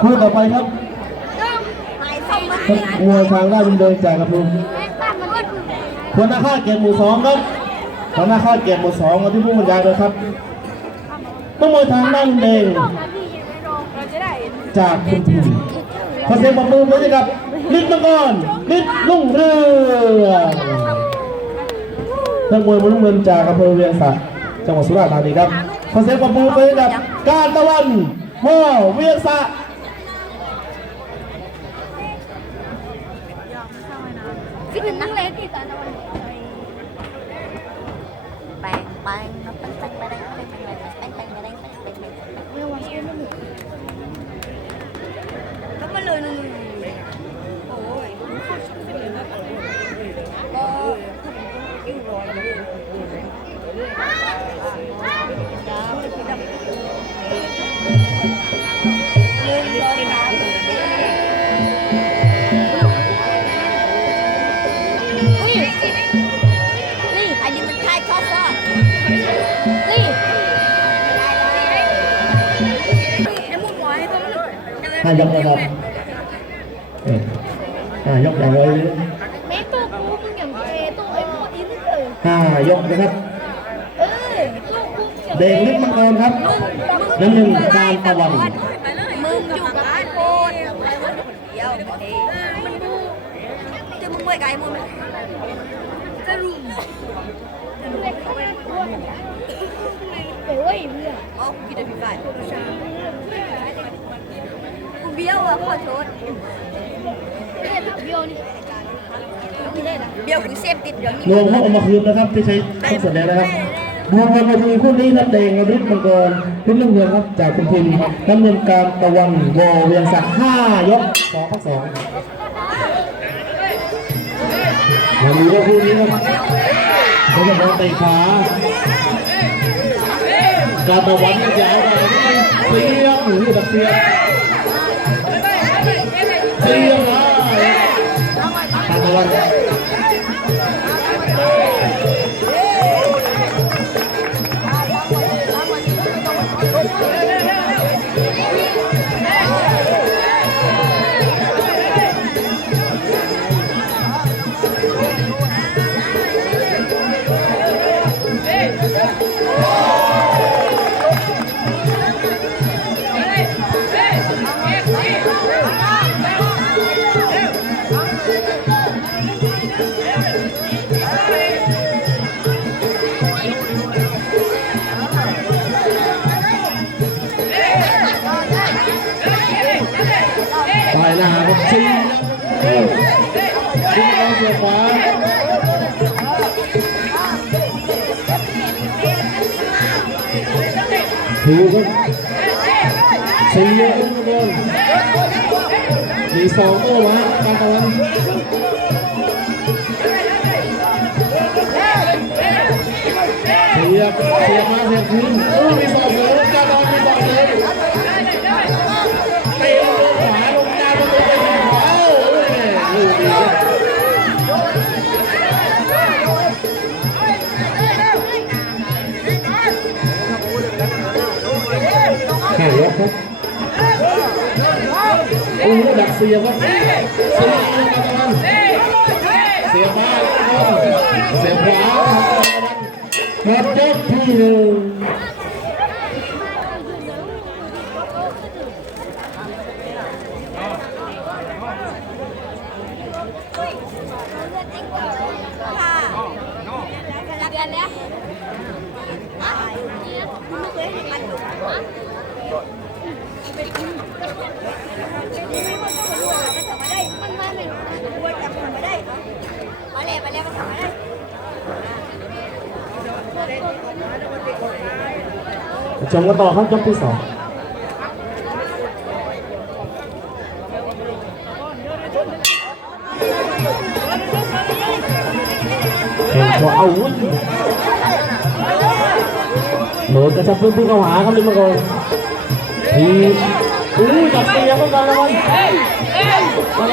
คู่ต่อไปครับมวยทางราชดำเดินจากกระพุ้งหัวหน้าข้าเกียรหมู่สองครับหัวหน้าข้าเกียรหมู่สองที่ผู้บรรยายเลยครับต้องมวยทางด้านเดงจากคุณผู้ขอเสียงปรบมือด้วยกับลิศมังกรลิศลุ่งเรืองนักมวยมุนเงินจากอำเภอเวียงสะ จังหวัดสุราษฎร์ธานีครับขอเสียงปรบมือเลยนะครับการตะวันพ่อเวียงสะคิดถึงนักเลงที่ตอนนั้นแปงแปงแปงแปงแปงแปงแปงแปงแปงแปงแปงแปงแปงแปงแปงไม่ระวัง ถ้ายกได้ครับถ้ายกได้เลยไม่ตัวกูมึงอย่างเจตัวไอ้โมอีนึกเออถ้ายกนะครับเออตัวกูเด็กนึกมังกรครับนั่นหนึ่งการตะวันมึงอยู่กับไอ้โมดไอ้โมคนเดียวมันบูจะมึงมวยกับไอ้มึงจะรุมเด็กข้งหน้าตัวเฮ้ยเพื่อนอ๋อกินได้พี่ฝ่าย เบี้ยวอะขอโทษเบี้ยวนี่เบี้ยวกูเสพติดเดี๋ยวนี้รวมห้องเอามาคืนนะครับที่ใช้ทุกส่วนแล้วนะครับรวมกันมาทีคู่นี้ครับแดงฤทธิ์มังกรฤทธิ์ลุ่งเรืองครับจากคุณพิมพ์น้ำเงินการตะวันวอเวียงศักดิ์ห้ายกสองข้อสองมาดูว่าคู่นี้ครับเขาจะโดนเตะขาการตะวันยาวไปเสียงหรือดักเสียง 加油啊！打倒他！ สียงนะการตะวันไปหน้าครับชิงชิงเอาเสียขวาถูกครับสี่ยกเดินมีสองโต้มาการตะวันเสียบเสียบมาเสียบคืนโอ้มีสองเลย hay quá u nó đặt xiềng á xiềng ba xiềng ba. Xiềng khóa hết chốt thi rồi. ชมกันต่อครับยกที่สองเหอเอาวุ้นโหลดกระชับพื้นที่เข้าหาครับลิมโก ทีอู้จับตีแล้วก็กันแล้วมัน